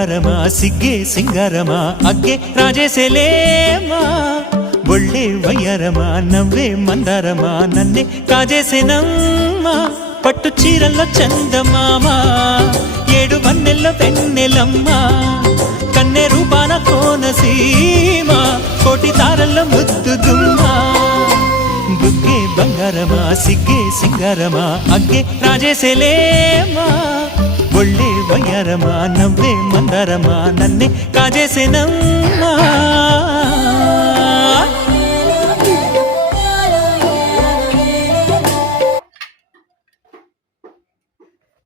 బంగారమా సిగ్గే సింగారమా అగ్గే రాజేసేలేమా ఒళ్ళే వయ్యారమా నవ్వే మందారమా నన్నే కాజేసేనమ్మా పట్టు చీరల్లో చందమామా ఏడు వన్నెల్లో పెన్నెలమ్మా కన్నె రూపాన కోనసీమ కోటి తారల్లో ముద్దుదుమ్మా బుగ్గే బంగారమా సిగ్గే సింగారమా అగ్గే రాజేసేలేమా ఒళ్ళే వయ్యారమా నవ్వే మందారమా నన్నే కాజేసేనమ్మా